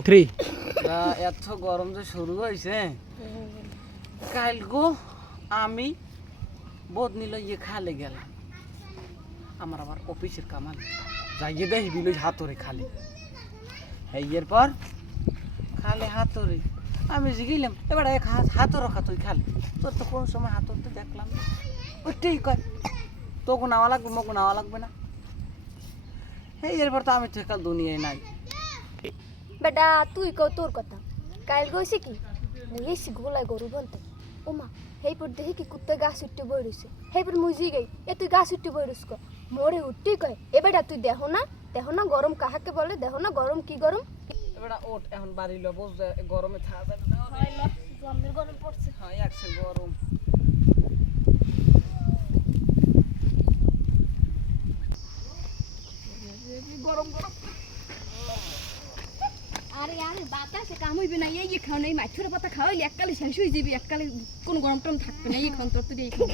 3 এত গরম যে শুরু হয়েছে কাল গো আমি বদনি লইয়ে খালে গেলাম আমার আবার অফিসের কামান যাইয়ে দেখি বিলই হাতরে খালি এর পর খালে হাতরে আমি জিগিলাম এবার এক হাতর রাখা তুই খালি তোর তো কোন সময় হাতর তো দেখলাম না ওইটাই কয় তোকে নেওয়া লাগবে মোকে নেওয়া লাগবে না এরপর তো আমি তো কাল দুনিয়ায় নাই বেটা তুই কও তোর কথা কাল গইছে কি এসি গোলায় গরু বলতে ওমা হেই পর দেখি কি কুত্তে গাছ উঠতে বই রইছে হেই পর মুজি গই এ তুই গাছ উঠতে বই রইছ মোরে উঠতেই কয় এ বেটা তুই দেখো না গরম কাহাকে বলে দেখো না গরম কি গরম এবার ওট এখন বাড়ি লো বুঝ গরমে থাকা যাবে না হইলো জম্মের গরম পড়ছে হ্যাঁ একশো গরম গরম গরম আরে বাতাসে কাম হইবে না এই খাও নাই মাছুরে পাতা খাওয়াইলে এককালে শেষ হয়ে যাবি এককালে কোন গরম টম থাকবে না এই খান তোর তো এই খান